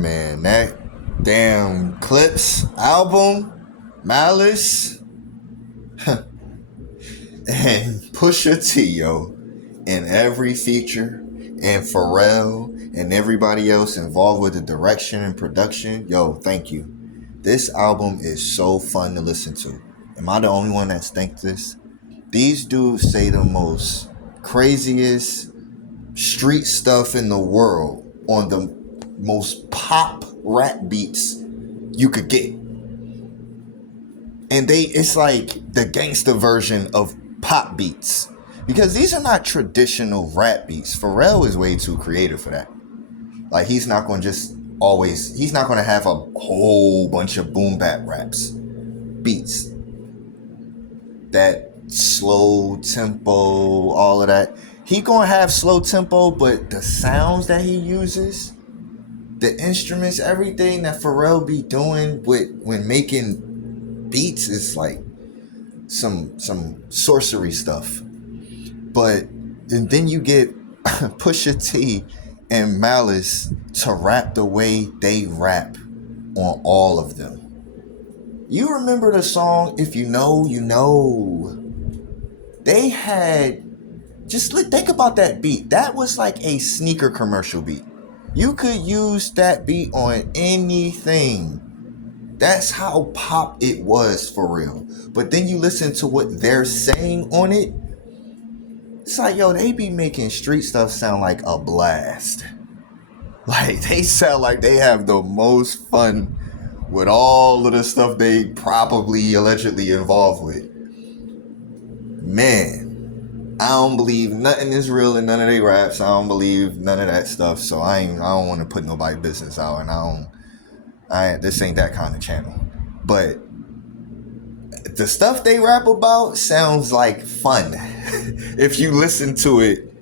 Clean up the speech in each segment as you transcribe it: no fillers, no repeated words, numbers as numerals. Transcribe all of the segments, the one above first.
man, that damn Clipse album, Malice, and Pusha T, yo, and every feature, and Pharrell, and everybody else involved with the direction and production, yo, thank you. This album is so fun to listen to. Am I the only one that thinks this? These dudes say the most craziest street stuff in the world on the most pop rap beats you could get. And it's like the gangster version of pop beats. Because these are not traditional rap beats. Pharrell is way too creative for that. Like, he's not going to have a whole bunch of boom bap raps, beats. That slow tempo, all of that. He gonna have slow tempo, but the sounds that he uses, the instruments, everything that Pharrell be doing when making beats is like some sorcery stuff. But and then you get Pusha T and Malice to rap the way they rap on all of them. You remember the song If You Know, You Know? They had, just think about that beat. That was like a sneaker commercial beat. You could use that beat on anything. That's how pop it was for real. But then you listen to what they're saying on it. It's like, yo, they be making street stuff sound like a blast. Like, they sound like they have the most fun with all of the stuff they probably allegedly involved with. Man, I don't believe nothing is real in none of their raps. I don't believe none of that stuff. So I don't want to put nobody's business out, and this ain't that kind of channel. But the stuff they rap about sounds like fun if you listen to it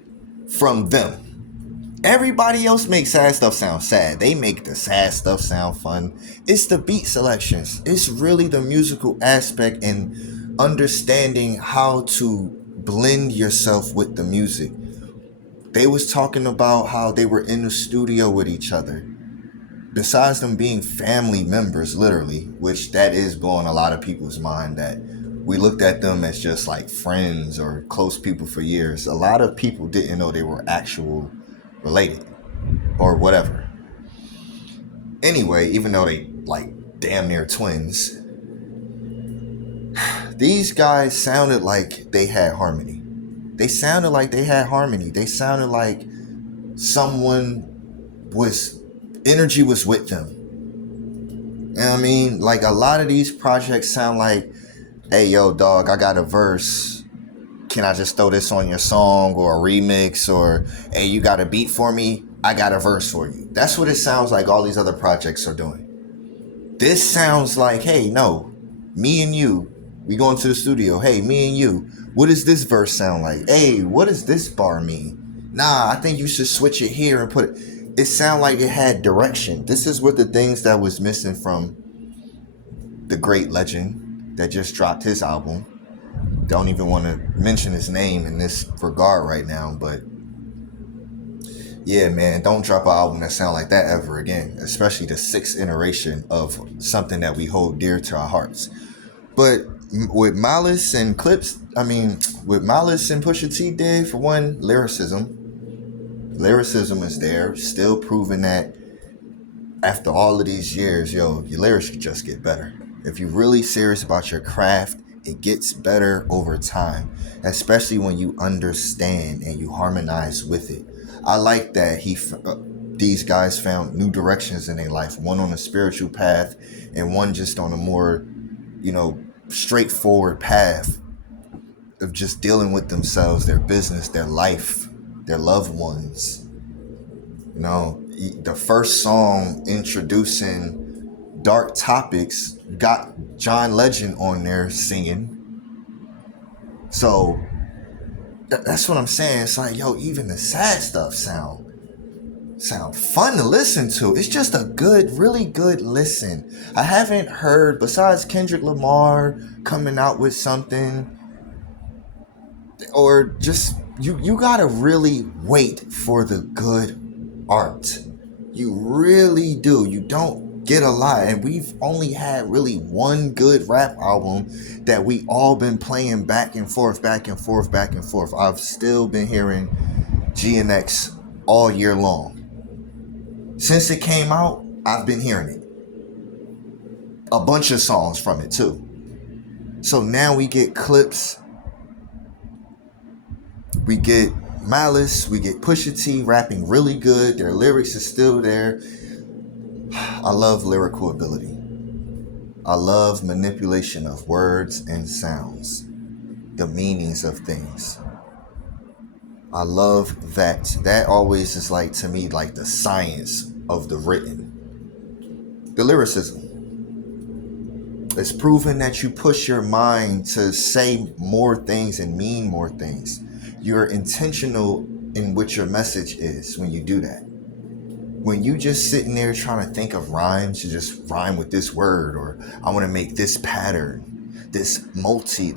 from them. Everybody else makes sad stuff sound sad. They make the sad stuff sound fun. It's the beat selections. It's really the musical aspect and understanding how to blend yourself with the music. They was talking about how they were in the studio with each other. Besides them being family members, literally, which that is blowing a lot of people's mind, that we looked at them as just like friends or close people for years. A lot of people didn't know they were actual related or whatever. Anyway, even though they like damn near twins, these guys sounded like they had harmony. They sounded like energy was with them. You know what I mean? Like, a lot of these projects sound like, hey, yo, dog, I got a verse. Can I just throw this on your song or a remix? Or, hey, you got a beat for me? I got a verse for you. That's what it sounds like all these other projects are doing. This sounds like, hey, no, me and you, we going to the studio. Hey, me and you, what does this verse sound like? Hey, what does this bar mean? Nah, I think you should switch it here and put it. It sounded like it had direction. This is what the things that was missing from the great legend that just dropped his album. Don't even want to mention his name in this regard right now, but yeah, man, don't drop an album that sound like that ever again, especially the 6th iteration of something that we hold dear to our hearts. But with Malice and Clipse, with Malice and Pusha T did, for one, lyricism is there, still proving that after all of these years, yo, your lyrics could just get better. If you're really serious about your craft, it gets better over time, especially when you understand and you harmonize with it. I like that these guys found new directions in their life, one on a spiritual path and one just on a more, straightforward path of just dealing with themselves, their business, their life, their loved ones. The first song introducing dark topics got John Legend on there singing. So that's what I'm saying. It's like, yo, even the sad stuff sound fun to listen to. It's just a really good listen. I haven't heard, besides Kendrick Lamar coming out with something, or just you gotta really wait for the good art. You really do. You don't get a lot. And we've only had really one good rap album that we all been playing back and forth, back and forth, back and forth. I've still been hearing GNX all year long. Since it came out, I've been hearing it. A bunch of songs from it too. So now we get Clipse, we get Malice, we get Pusha T rapping really good. Their lyrics are still there. I love lyrical ability. I love manipulation of words and sounds, the meanings of things. I love that. That always is like, to me, like the science of the written. The lyricism. It's proven that you push your mind to say more things and mean more things. You're intentional in what your message is when you do that. When you just sitting there trying to think of rhymes, you just rhyme with this word, or I want to make this pattern, this multi,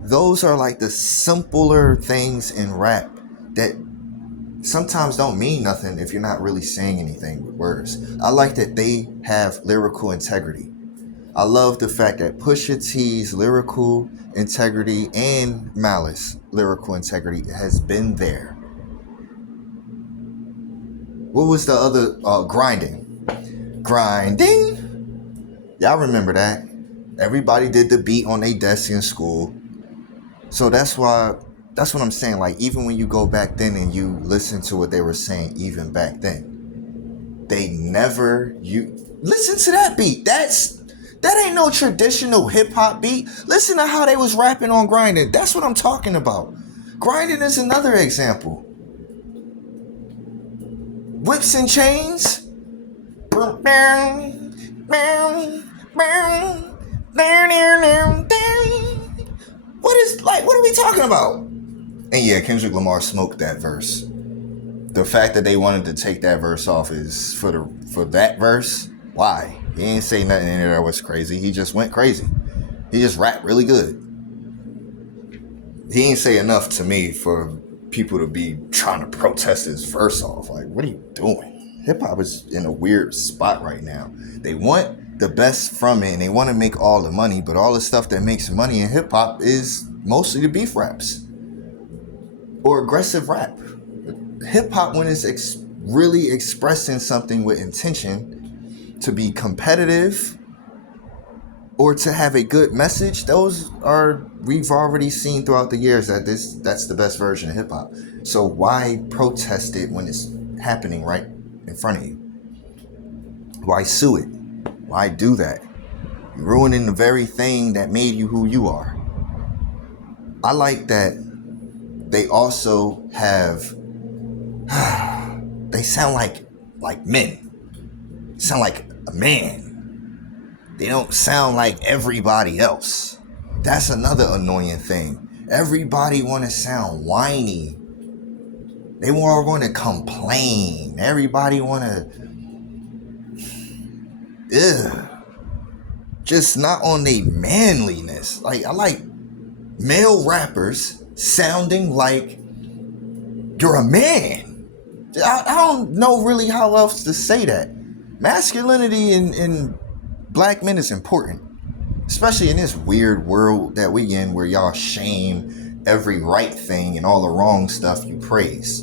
those are like the simpler things in rap that sometimes don't mean nothing if you're not really saying anything with words. I like that they have lyrical integrity. I love the fact that Pusha T's lyrical integrity and Malice lyrical integrity has been there. What was the other? Grinding. Y'all remember that? Everybody did the beat on their desk in school. So that's what I'm saying. Like, even when you go back then and you listen to what they were saying even back then, you listen to that beat. That ain't no traditional hip-hop beat. Listen to how they was rapping on Grinding. That's what I'm talking about. Grinding is another example. Whips and chains. What are we talking about? And yeah, Kendrick Lamar smoked that verse. The fact that they wanted to take that verse off is for that verse. Why? He ain't say nothing in there that was crazy. He just went crazy. He just rapped really good. He ain't say enough to me for people to be trying to protest his verse off. Like, what are you doing? Hip hop is in a weird spot right now. They want the best from it and they want to make all the money, but all the stuff that makes money in hip hop is mostly the beef raps or aggressive rap. Hip hop, when it's really expressing something with intention to be competitive or to have a good message, we've already seen throughout the years that's the best version of hip hop. So why protest it when it's happening right in front of you? Why sue it? Why do that? You're ruining the very thing that made you who you are. I like that they also have they sound like men. Sound like a man. They don't sound like everybody else. That's another annoying thing. Everybody want to sound whiny. They all want to complain. Everybody want to just not on their manliness. Like, I like male rappers sounding like you're a man. I don't know really how else to say that. Masculinity in black men is important, especially in this weird world that we in, where y'all shame every right thing and all the wrong stuff you praise.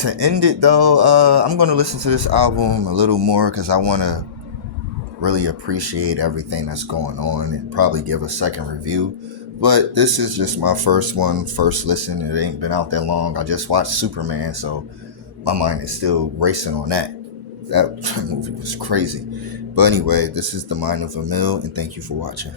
To end it though, I'm going to listen to this album a little more because I want to really appreciate everything that's going on and probably give a second review. But this is just my first listen. It ain't been out that long. I just watched Superman, so my mind is still racing on that. That movie was crazy. But anyway, this is The Mind of AMILL, and thank you for watching.